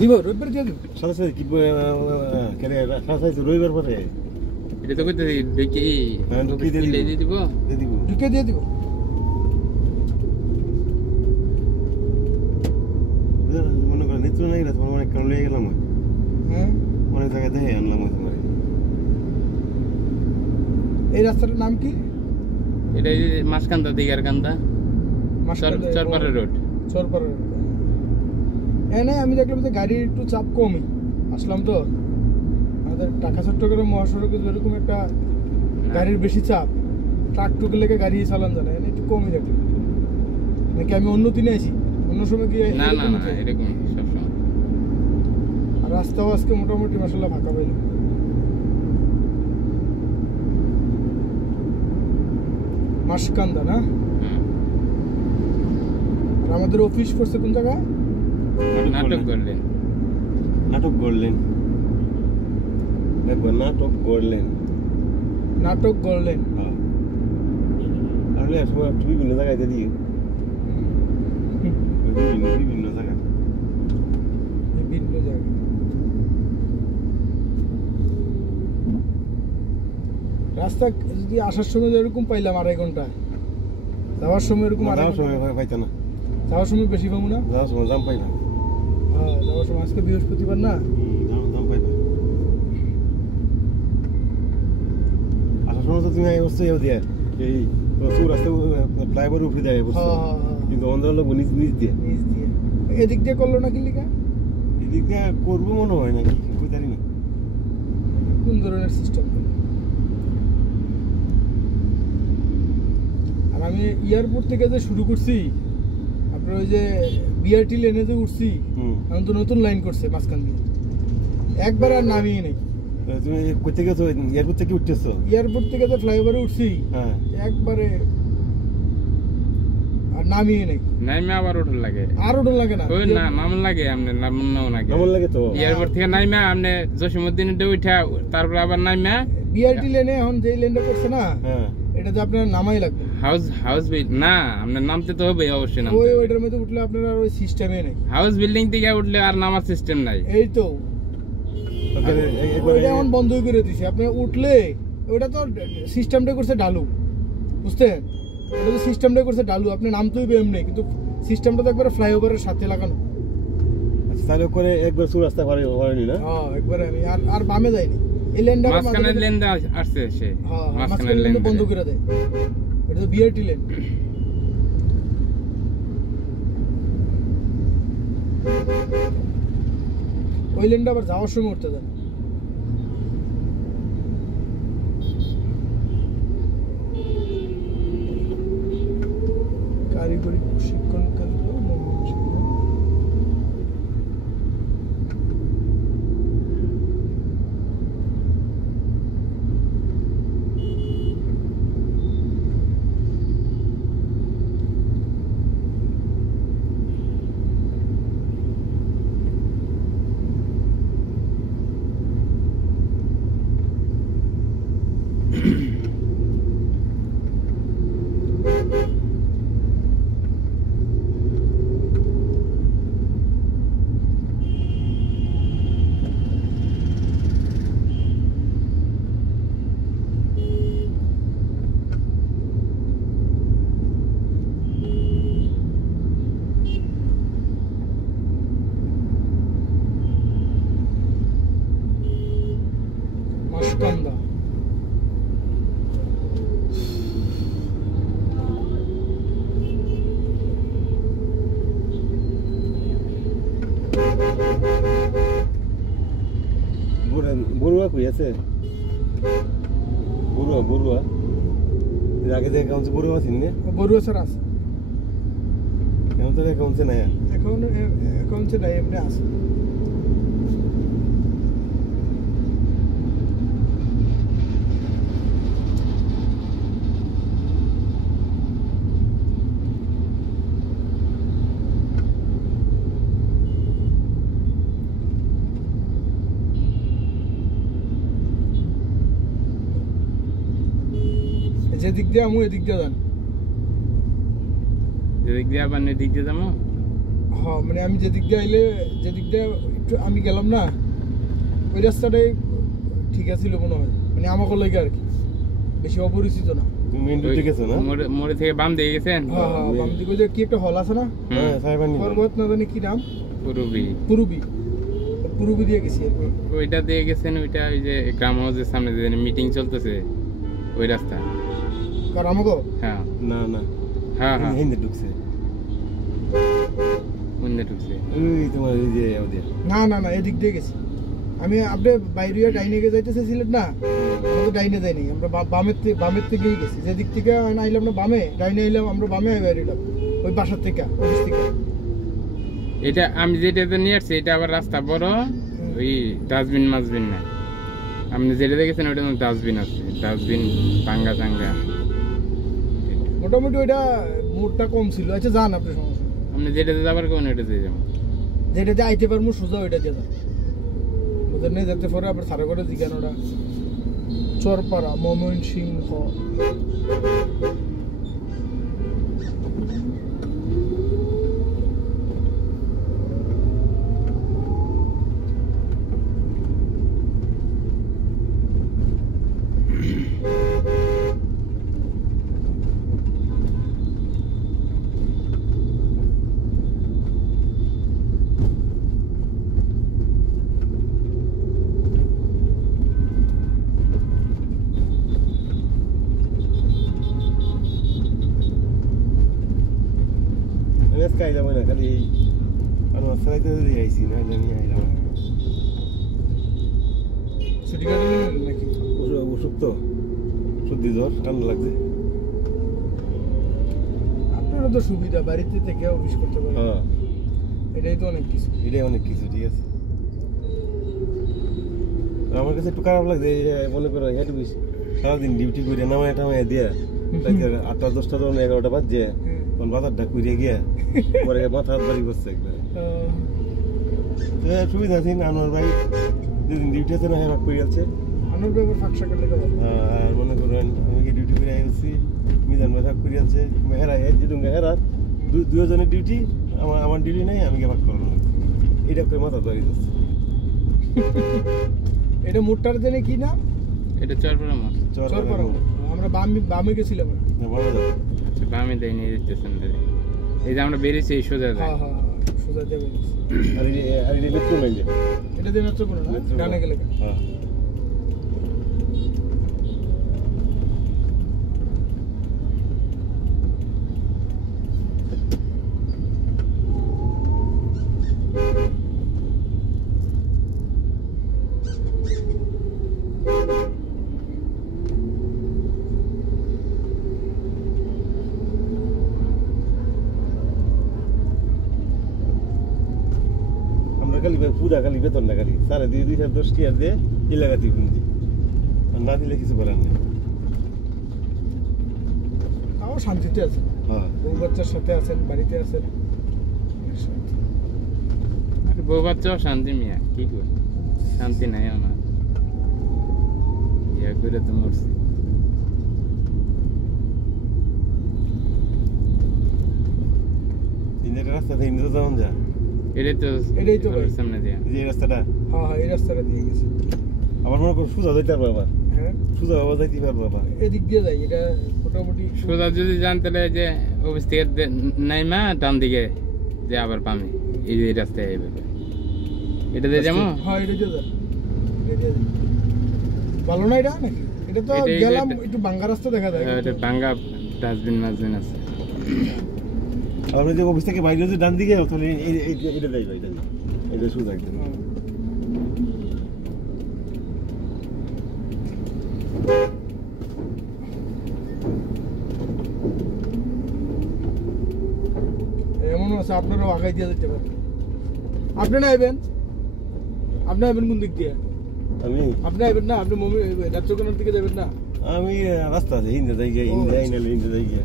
দিব রবিবার দিয়ে দিব সাথে সাথে কি কেন সাথে সাথে রবিবার পরে এটা তো কইতে দেখি ঢুকে দিয়ে দিব ঢুকে দিয়ে দিব মনে করেন নিত্য নাই গেলে তোমার অনেক কারণ লেগে গেলাম হ্যাঁ অনেক জায়গায় দেখে আনলাম তোমার এই রাস্তাটার নাম কি এটা মাসকান্দা দিগার কান্দা চরপাড়া রোড চরপাড়া রোড এনে আমি দেখলাম যে গাড়ির একটু চাপ কমই আসলাম তো আমাদের ঢাকা চট্টগ্রাম মহাসড়কে যেরকম একটা গাড়ির বেশি চাপ ট্রাক টুক লেগে গাড়ি চালান জানা এনে একটু কমই দেখলাম নাকি আমি অন্য দিনে আছি অন্য সময় গিয়ে না না না এরকম সবসময় আর রাস্তাও আজকে মোটামুটি মাশাআল্লাহ ফাঁকা পাইলাম মাসকান্দা না আর আমাদের অফিস করছে কোন জায়গায় নাটক করলেন নাটক গড়লেন হ্যাঁ আসলে সময় বিভিন্ন জায়গায় দিয়ে বিভিন্ন জায়গায় রাস্তা যদি আসার সময় এরকম পাইলাম 2.5 ঘন্টা যাওয়ার সময় এরকম পাইতো না যাওয়ার সময় বেশি পাবো না যাওয়ার সময় দাম পাইলাম হ্যাঁ যাওয়ার সময় আজকে বৃহস্পতিবার না দাম পাইলাম আসার সময় তো তুমি অবশ্যই দিয়ে এই রাস্তা ফ্লাইওভার উপরে দেয় কিন্তু আমাদের লোক নিজ দিয়ে এদিক দিয়ে করলো না কি লিখা এদিক দিয়ে করবো মনে হয় না কি জানি না কোন ধরনের সিস্টেম আর আমি এয়ারপোর্ট থেকে যে শুরু করছি আপনার ওই যে বিআরটি লেনে যে উঠছি এখন তো নতুন লাইন করছে মাঝখান দিয়ে একবার আর নামিয়ে নেই তুমি কোথা থেকে এয়ারপোর্ট থেকে উঠতেছো এয়ারপোর্ট থেকে যে ফ্লাইওভারে উঠছি হ্যাঁ একবারে আর নামিয়ে নেই নাইমে আবার ওঠা লাগে আর ওঠা লাগে না ওই না নামন লাগে আমনে নামও লাগে কেমন লাগে তো এয়ারপোর্ট থেকে নাইমে আমনে জসিমউদ্দিন ডে উঠা তারপর আবার নাইমে বিআরটি লেনে এখন যে লেনটা করছে না হ্যাঁ এটা তো আপনার নামাই লাগবে হাউস না আমনে নামতে তো হবে অবশ্যই নামতে ওই ওইটার মধ্যে উঠলে আপনার আর ওই সিস্টেমে নেই হাউস বিল্ডিং থেকে উঠলে আর নামার সিস্টেম নাই এই তো ওইটা এখন বন্ধ করে দিছে আপনি উঠলে ওটা তো সিস্টেমটা করছে ডালু বুঝছেন ওটা তো সিস্টেমটা করছে ডালু আপনি নামতে হইবে এমনি কিন্তু সিস্টেমটা তো একবারে ফ্লাইওভারের সাথে লাগানো তাহলে করে একবার সুর রাস্তা হয়নি না হ্যাঁ একবারে আমি আর বামে যাইনি এই লেনটা মাঝখানে লেন আসছে সে মাঝখানে লেন বন্ধ করে দেয় এটা তো বিআরটি লেন ওই লেনটা আবার যাওয়ার সময় উঠতে দেন কারিগরি প্রশিক্ষণ কেন্দ্র মাসকান্দা বড়ুয়া কই আছে বড়ুয়া এর আগে যে অ্যাকাউন্টে বড়ুয়া আছে না বড়ুয়া স্যার আছে এখন তো অ্যাকাউন্টে নাই এখন অ্যাকাউন্টে নাই এমনি আছে যেদিক দিয়ে আমি এদিক দিয়ে যান যেদিক দিয়ে আবার এদিক দিয়ে যাবো হ্যাঁ মানে আমি যেদিক দিয়ে আইলে যেদিক দিয়ে একটু আমি গেলাম না ওই রাস্তাটাই ঠিক আছিল মনে হয়, মানে আমাকে লাগে আর কি, বেশি অপরিচিত না। তুমি মেইন রোডে গেছো না? মোড়ে থেকে বাম দিকে গেছেন? হ্যাঁ হ্যাঁ, বাম দিকে ওই যে কি একটা হল আছে না, হ্যাঁ সাইবানি পর্বত না জানি কি নাম, পুরুবি। পুরুবি, পুরুবি দিয়ে গেছি আর কি। ওইটা দিয়ে গেছেন, ওইটা ওই যে গ্রাম হাউসের সামনে যে মিটিং চলতেছে ওই রাস্তা। আর আমাকে হ্যাঁ না না হ্যাঁ হ্যাঁ, হিন্দে ঢুকছে মন্দির ঢুকছে। ওই তোমার ওই যে ওদের না না না এদিক দিয়ে গেছি আমি। আপনি বাইরে ডাইনে গিয়ে যাইতে চাইছিলেন না, আমরা তো ডাইনে যাইনি, আমরা বামের থেকেই গেছি। যেদিক থেকে আইলাম না বামে, ডাইনে আইলাম আমরা বামে বাইরে এলাম ওই বাসার থেকে, অফিস থেকে। এটা আমি যেটাতে নিয়ে আসছি এটা আবার রাস্তা বড়, ওই ডাস্টবিন মাসবিন না। আপনি যেটা দেখেছেন ওইটা ডাস্টবিন আছে, ডাস্টবিন টাঙ্গা টাঙ্গা। মোটামুটি ওইটা মোড়টা কম ছিল। আচ্ছা যান আপনি, সমস্যা নেই। আপনি যেটাতে যাবার কোন ওইটা দিয়ে যাবেন, যেটাতে আইতে পারবো সোজা ওইটা দিয়ে যান, ওদের নিয়ে যেতে পারে। আবার সারা করে জিজ্ঞানোটা চরপাড়া ময়মনসিংহ। আজকে আইলাম না, খালি এই আমার সাইতে দিয়ে আইছি না জানি আইলাম। ছুটি কাটে নাকি? অসুখ তো, সর্দি জ্বর ঠান্ডা লাগছে। আপনারও তো সুবিধা, বাড়িতে থেকে অফিস করতে পারেন, হ্যাঁ এটাই তো অনেক কিছু। এটাই অনেক কিছু, ঠিক আছে। আমার কাছে একটু খারাপ লাগছে, এই যে মনে করো হেঁটে বেশি সারাদিন ডিউটি করে নামায় টামায় দিয়ে 8টা 10টা 11টা বাজছে, তখন বাজারটা করে গিয়া পরে মাথা হাত বাড়ি করছে একবারে। তো সুবিধা আছে, আনোয়ার ভাই যেদিন ডিউটি আছে না হেরাত করে যাচ্ছে, আনোয়ার ব্যাপার ফাঁকসা করলে তো ভালো। আর মনে করেন আমি কি ডিউটি করে আনছি, মিজান ভাই ভাগ করে যাচ্ছে, হেরা যেটুঙ্গা হেরাত দুজনের ডিউটি, আমার ডিউটি নাই, আমি ভাগ করবো এটা করে মাথা বাড়ি যাচ্ছে। এটা মোটটার জেনে কি নাম? এটা চরপাড়া মোড়। চরপাড়া। আমরা বামে গেছিলাম। আচ্ছা বামে দেয় নিয়ে যেতেছেন, এই যে আমরা বেরিয়েছি এই সোজা যায়। হ্যাঁ হ্যাঁ সোজা যাবে। আর এটা মেট্রো লাইন, এটা দিয়ে মেট্রো কোনো না, ডানে গেলে। হ্যাঁ খালি পুরা খালি বেতন না, খালি 2.5-10 টিয়ার দিয়ে এলাকাতে কিনছি, না দিলে কিছু বলার নেই। তাও শান্তিতে আছেন, হ্যাঁ বউ বাচ্চার সাথে আছেন, বাড়িতে আছেন। বউ বাচ্চাও শান্তি মিয়া, কি করে শান্তি নাই না, ইয়া করে তো মরছি। তিনটা রাস্তা থেকে নিতে যাওয়া যা, এটাই তো ভাই। সামনে দিয়া যে রাস্তাটা, হ্যাঁ হ্যাঁ এই রাস্তাটা দিয়ে গেছে। আবার মনে করো সোজা যাইতে পারবো, আবার হ্যাঁ সোজা বাবা যাইতে পারবো আবার। এদিক দিয়ে যাই, এটা মোটামুটি সোজা যদি যান তাহলে যে অফিস থেকে নাইমা ডান দিকে যে আবার পামে এই যে রাস্তায় এইভাবে এটা দিয়ে যাবো। হ্যাঁ এটা দিয়ে যান, এটা দিয়ে যান। ভালো না এটা নাকি? এটা তো এটাই গেলাম এটা- একটু ভাঙ্গা রাস্তা দেখা যায়। এটা ভাঙ্গা ডাস্টবিন মাসবিন আছে। আর আমরা যে অফিস থেকে বাইরে যদি ডান দিকে তাহলে এটা যাইবা, এটা সোজা একদম। হ্যাঁ। এমনও আছে আপনারাও আগাই দিয়ে যেতে পারেন। আপনি না আইবেন, আপনি আইবেন কোন দিক দিয়ে? আমি আপনি আইবেন না, আপনি নেত্রকোনার দিকে যাবেন না? আমি রাস্তা আছে হিন্দে যাই গিয়া, ও, হিন্দে যাই গিয়া।